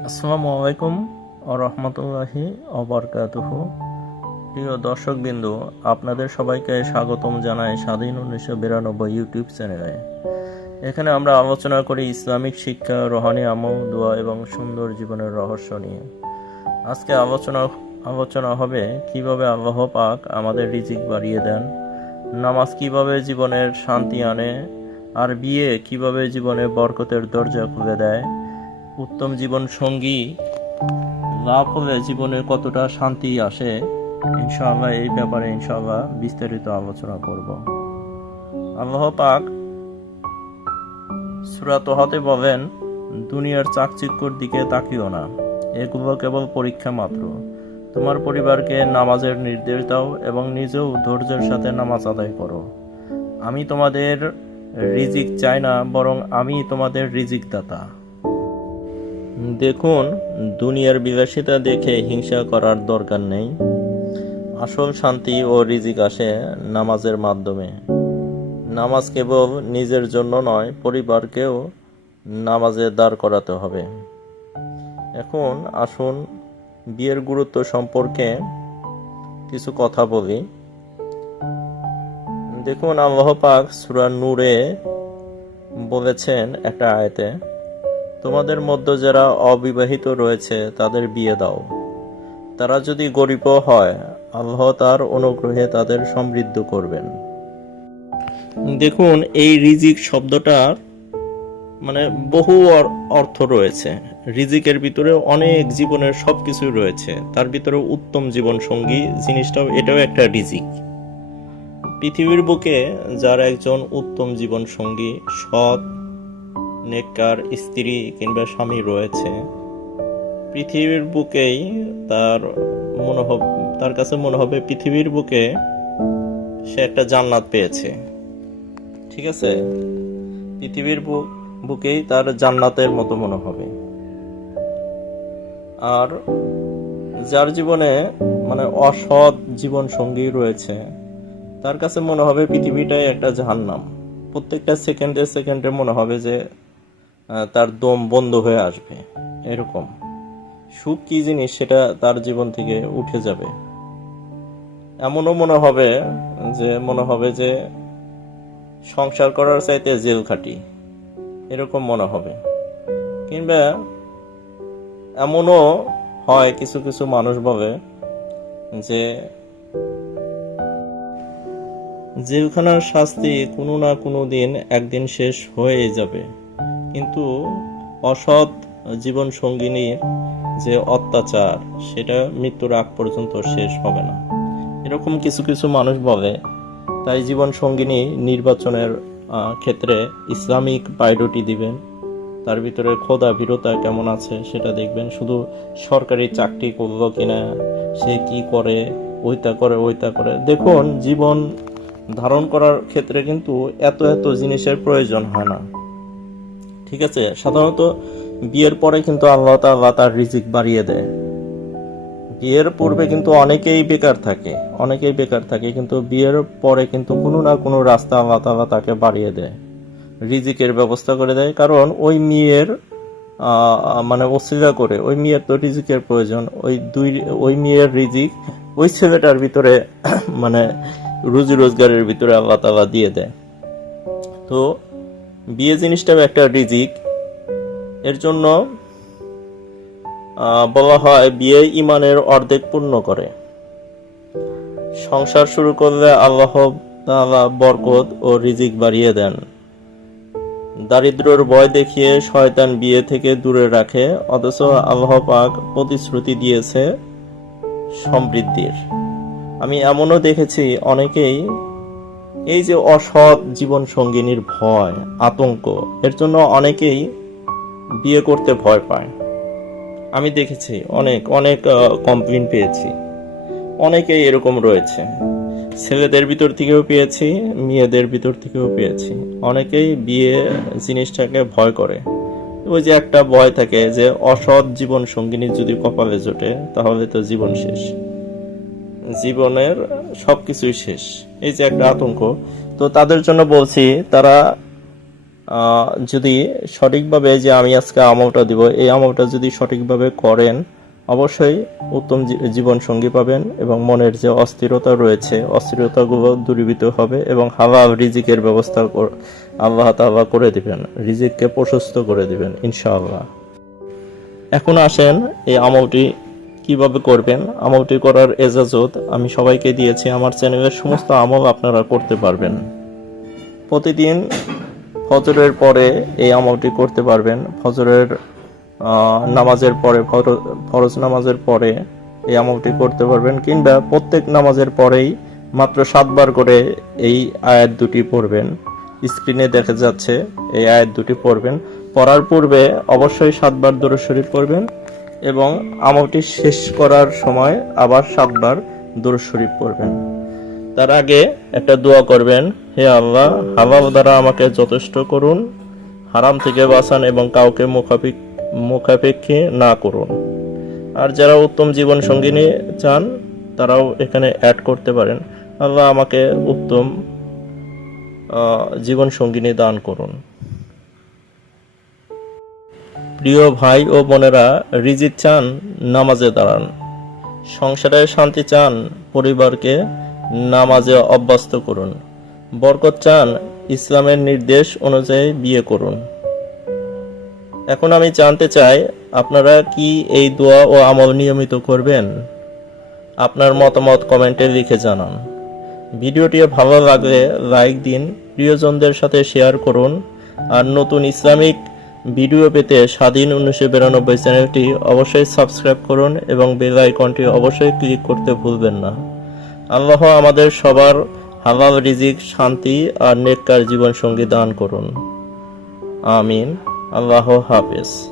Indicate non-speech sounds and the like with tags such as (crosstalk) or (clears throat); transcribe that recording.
আসসালামু আলাইকুম রহমতুল্লাহি অবরকাতুহ প্রিয় দর্শকবৃন্দ, আপনাদের সবাইকে স্বাগতম জানাই স্বাধীন উনিশশো বিরানব্বই ইউটিউব চ্যানেলে। এখানে আমরা আলোচনা করি ইসলামিক শিক্ষা, রোহানি আমল, দোয়া এবং সুন্দর জীবনের রহস্য নিয়ে। আজকে আলোচনা আলোচনা হবে কীভাবে আল্লাহ পাক আমাদের রিজিক বাড়িয়ে দেন, নামাজ কীভাবে জীবনের শান্তি আনে, আর বিয়ে কীভাবে জীবনে বরকতের দরজা খুলে দেয় উত্তম জীবন সঙ্গী, লাভ হলে জীবনে কতটা শান্তি আসে, ইনশাআল্লাহ এই ব্যাপারে ইনশাআল্লাহ বিস্তারিত আলোচনা করব। আল্লাহ পাক সুরাত হতে বলেন, দুনিয়ার চাকচিক্যর দিকে তাকিও না, এগুলো কেবল পরীক্ষা মাত্র। তোমার পরিবারকে নামাজের নির্দেশ দাও এবং নিজেও ধৈর্যের সাথে নামাজ আদায় করো। আমি তোমাদের রিজিক চাই না, বরং আমি তোমাদের রিজিক দাতা দেখুন, দুনিয়ার বিলাসিতা দেখে হিংসা করার দরকার নেই। আসল শান্তি ও রিজিক আসে নামাজের মাধ্যমে। নামাজ কেবল নিজের জন্য নয়, পরিবারকেও নামাজে দাঁড় করাতে হবে। এখন আসুন, বিয়ের গুরুত্ব সম্পর্কে কিছু কথা বলি। দেখুন, আল্লাহ পাক সূরা নূরে বলেছেন একটা আয়াতে তোমাদের মধ্যে যারা অবিবাহিত রয়েছে, তাদের বিয়ে দাও। তারা যদি গরিবও হয়, আল্লাহ তার অনুগ্রহে তাদের সমৃদ্ধ করবেন। দেখুন, এই রিজিক শব্দটার মানে বহু অর্থ রয়েছে। রিজিকের ভিতরে অনেক জীবনের সব কিছু রয়েছে। তার ভিতরে উত্তম জীবন সঙ্গী জিনিসটাও, এটাও একটা রিজিক। পৃথিবীর বুকে যার একজন উত্তম জীবন সঙ্গী সৎ নেককার স্ত্রী কিংবা স্বামী রয়েছে, পৃথিবীর বুকেই তার মনে হবে তার কাছে মনে হবে পৃথিবীর বুকে সে একটা জান্নাত পেয়েছে। ঠিক আছে? পৃথিবীর বুকেই তার জান্নাতের মতো মনে হবে। আর যার জীবনে মানে অসৎ জীবন সঙ্গী রয়েছে, তার কাছে মনে হবে পৃথিবীটাই একটা জাহান্নাম। প্রত্যেকটা সেকেন্ডে সেকেন্ডে মনে হবে যে তার দম বন্ধ হয়ে আসবে। এরকম। সুখ কি জিনিস সেটা তার জীবন থেকে উঠে যাবে। এমনও মনে হবে যে, মনে হবে যে সংসার করার চাইতে জেল খাটি। এরকম মনে হবে। কিংবা এমনও হয় কিছু কিছু মানুষ বলে যে, জেলখানার শাস্তি কোনো না কোনো দিন একদিন শেষ হয়েই যাবে। কিন্তু অসৎ জীবন সঙ্গিনীর যে অত্যাচার, সেটা মৃত্যুর আগ পর্যন্ত শেষ হবে না। এরকম কিছু কিছু মানুষ বলে, তাই জীবন সঙ্গিনী নির্বাচনের ক্ষেত্রে ইসলামিক বায়োডটি দিবেন। তার ভিতরে খোদা, ভীরতা কেমন আছে সেটা দেখবেন। শুধু সরকারি চাকরি করল কিনা, সে কি করে, ওইটা করে ওইটা করে। দেখুন, জীবন ধারণ করার ক্ষেত্রে কিন্তু এত এত জিনিসের প্রয়োজন হয় না। ঠিক আছে? সাধারণত বিয়ের পরে কিন্তু আল্লাহ তাআলা তার রিজিক বাড়িয়ে দেয়। বিয়ের পূর্বে কিন্তু অনেকেই বেকার থাকে, অনেকেই বেকার থাকে, কিন্তু বিয়ের পরে কিন্তু কোনো না কোনো রাস্তা আল্লাহ তাআলা তাকে বাড়িয়ে দেয়, রিজিকের ব্যবস্থা করে দেয়। কারণ ওই মেয়ের মানে অসিলা করে, ওই মেয়ের তো রিজিকের প্রয়োজন। ওই দুই, ওই মেয়ের রিজিক ওই ছেলেটার ভিতরে (clears throat) মানে রুজি রোজগারের ভিতরে আল্লাহ তাআলা দিয়ে দেয়। তো বিয়ে জিনিসটাও একটা রিজিক। এর জন্য বলা হয় বিয়ে ইমানের অর্ধেক পূর্ণ করে। সংসার শুরু করলে আল্লাহ তাআলা বরকত ও রিজিক বাড়িয়ে দেন। দারিদ্রর ভয় দেখিয়ে শয়তান বিয়ে থেকে দূরে রাখে, অথচ আল্লাহ পাক প্রতিশ্রুতি দিয়েছে সমৃদ্ধির। আমি এমনও দেখেছি অনেকেই এই যে অসৎ জীবন সঙ্গিনীর ভয়, আতঙ্ক, এর জন্য অনেকেই বিয়ে করতে ভয় পায়। আমি দেখেছি অনেক অনেক কমপ্লেন পেয়েছি। অনেকেই এরকম রয়েছে। ছেলেদের ভিতর থেকেও পেয়েছি, মেয়েদের ভিতর থেকেও পেয়েছি। অনেকেই বিয়ে জিনিসটাকে ভয় করে। ওই যে একটা ভয় থাকে যে অসৎ জীবন সঙ্গিনী যদি কপালে জোটে, তাহলে তো জীবন শেষ। জীবনের সবকিছুই শেষ। এই যে একটা আতঙ্ক। তো তাদের জন্য বলছি, তারা যদি সঠিকভাবে যে আমি আজকে আমলটা দিব, এই আমলটা যদি সঠিকভাবে করেন, অবশ্যই উত্তম জীবন সঙ্গী পাবেন এবং মনের যে অস্থিরতা রয়েছে, অস্থিরতাগুলো দূরীভূত হবে এবং হাওয়া রিজিকের ব্যবস্থা আল্লাহ তাআলা করে দিবেন। রিজিককে প্রশস্ত করে দিবেন, ইনশাআল্লাহ। এখন আসেন এই আমলটি কীভাবে করবেন? আমলটি করার এজাজত আমি সবাইকে দিয়েছি। আমার চ্যানেলের সমস্ত আমল আপনারা করতে পারবেন। প্রতিদিন ফজরের পরে এই আমলটি করতে পারবেন। ফজরের নামাজের পরে, ফর- ফরজ নামাজের পরে এই আমলটি করতে পারবেন কিংবা প্রত্যেক নামাজের পরেই মাত্র সাতবার করে এই আয়াত দুটি পড়বেন। স্ক্রিনে দেখা যাচ্ছে, এই আয়াত দুটি পড়বেন। পড়ার পূর্বে অবশ্যই সাতবার দরুদ শরীফ পড়বেন। এবং আমলটি শেষ করার সময় আবার সাতবার দরুদ শরীফ পড়বেন। তার আগে একটা দোয়া করবেন, হে আল্লাহ, হালাল দ্বারা আমাকে যথেষ্ট করুন, হারাম থেকে বাঁচান এবং কাউকে মুখাপেক, মুখাপেক্ষী না করুন। আর যারা উত্তম জীবন সঙ্গিনী চান, তারাও এখানে অ্যাড করতে পারেন, আল্লাহ আমাকে উত্তম জীবন সঙ্গিনী দান করুন। প্রিয় ভাই ও বোনেরা, রিজিত চান নামাজে দাঁড়ান। সংসারে শান্তি চান, পরিবারকে নামাজে অভ্যস্ত করুন। বরকত চান, ইসলামের নির্দেশ অনুযায়ী বিয়ে করুন। এখন আমি জানতে চাই, আপনারা কি এই দোয়া ও আমল নিয়মিত করবেন? আপনার মতামত কমেন্টে লিখে জানান। ভিডিওটি ভালো লাগলে লাইক দিন, প্রিয়জনদের সাথে শেয়ার করুন, আর নতুন ইসলামিক ভিডিও পেতে স্বাধীন উনিশশো বিরানব্বই চ্যানেলটি অবশ্যই সাবস্ক্রাইব করুন এবং বেল আইকনটি অবশ্যই ক্লিক করতে ভুলবেন না। আল্লাহ আমাদের সবার হালাল রিজিক, শান্তি আর নেককার জীবন সঙ্গী দান করুন। আমিন। আল্লাহ হাফেজ।